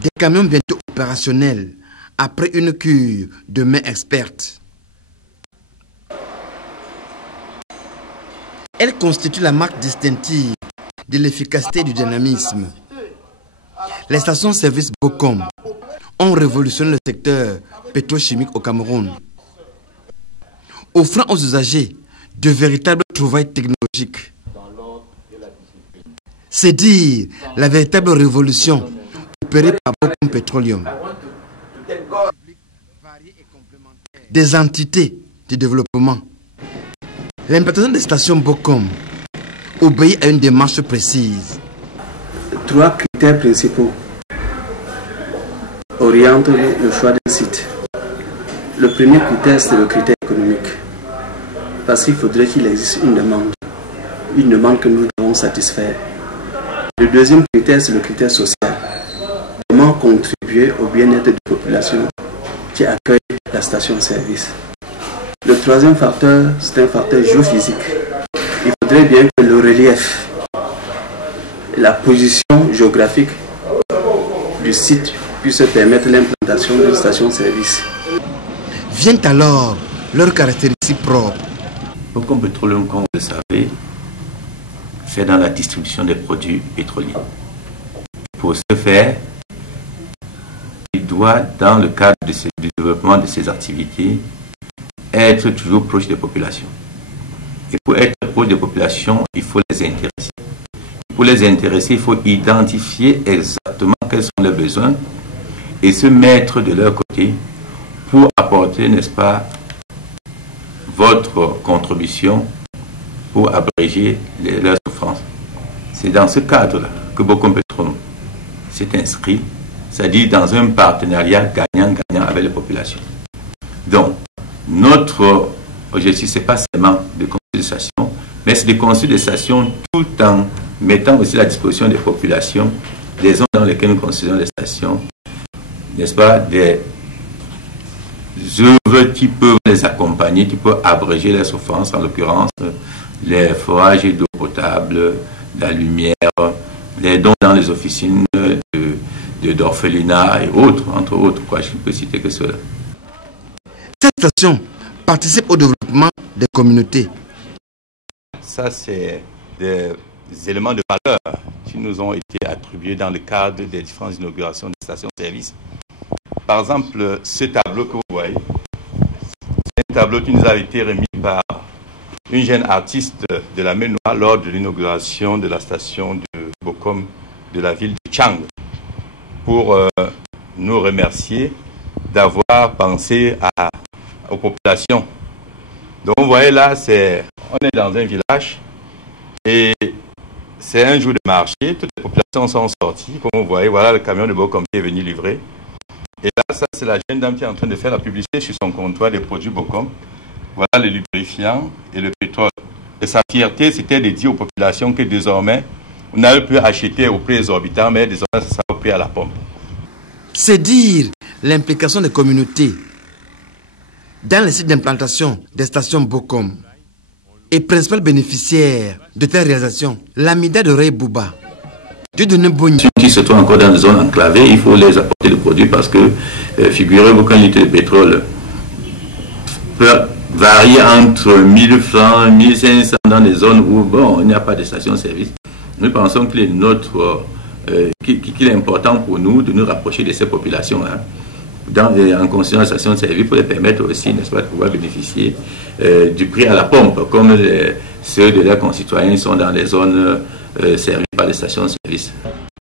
Des camions bientôt opérationnels après une cure de main experte. Elle constitue la marque distinctive de l'efficacité et du dynamisme. Les stations-service Bokom ont révolutionné le secteur pétrochimique au Cameroun, offrant aux usagers de véritables trouvailles technologiques. C'est dire la véritable révolution opérée par Bokom Petroleum. Des entités de développement. L'implantation des stations Bokom obéit à une démarche précise. 3 critères principaux orientent le choix d'un site. Le premier critère, c'est le critère économique. Parce qu'il faudrait qu'il existe une demande que nous devons satisfaire. Le deuxième critère, c'est le critère social. Comment contribuer au bien-être des populations qui accueillent la station-service. Le troisième facteur, c'est un facteur géophysique. Il faudrait bien que le relief, la position géographique du site puisse permettre l'implantation d'une station-service. Viennent alors leurs caractéristiques propres. Bokom Petroleum, comme vous le savez, fait dans la distribution des produits pétroliers. Pour ce faire, il doit, dans le cadre du développement de ses activités, être toujours proche des populations. Et pour être proche des populations, il faut les intéresser. Pour les intéresser, il faut identifier exactement quels sont leurs besoins et se mettre de leur côté pour apporter, n'est-ce pas, votre contribution pour abréger leurs souffrances. C'est dans ce cadre-là que Bokom Petroleum s'est inscrit, c'est-à-dire dans un partenariat gagnant-gagnant avec les populations. Donc, notre objectif, ce n'est pas seulement de construire des stations, mais c'est de construire des stations tout en mettant aussi à la disposition des populations des zones dans lesquelles nous construisons les stations, n'est-ce pas, des œuvres qui peuvent les accompagner, qui peuvent abréger les souffrances, en l'occurrence les forages d'eau potable, la lumière, les dons dans les officines d'orphelinat et autres, entre autres, quoi, je ne peux citer que cela. Cette station participe au développement des communautés. Ça, c'est des éléments de valeur qui nous ont été attribués dans le cadre des différentes inaugurations des stations-service. Par exemple, ce tableau que vous voyez, c'est un tableau qui nous a été remis par une jeune artiste de la Mer Noire lors de l'inauguration de la station de Bokom de la ville de Tchang, pour nous remercier d'avoir pensé aux populations. Donc vous voyez là, on est dans un village et c'est un jour de marché, toutes les populations sont sorties, comme vous voyez, voilà le camion de Bokom qui est venu livrer. Et là, ça c'est la jeune dame qui est en train de faire la publicité sur son comptoir des produits Bokom. Voilà le lubrifiant et le pétrole. Et sa fierté, c'était de dire aux populations que désormais, on n'avait plus acheté au prix exorbitant, mais désormais, ça sera au prix à la pompe. C'est dire l'implication des communautés dans les sites d'implantation des stations Bokom. Et principal bénéficiaire de telles réalisations, l'Amida de Ray Bouba. Dieu donne bonne. Ceux qui se trouvent encore dans des zones enclavées, il faut les apporter le produit parce que, figurez-vous qu'un litre de pétrole peut varier entre 1000 francs, 1500 dans des zones où, bon, il n'y a pas de station-service. Nous pensons qu'il est important pour nous de nous rapprocher de ces populations, hein, en considérant la station-service pour les permettre aussi, n'est-ce pas, de pouvoir bénéficier du prix à la pompe, comme ceux de leurs concitoyens sont dans les zones servies par les stations-service.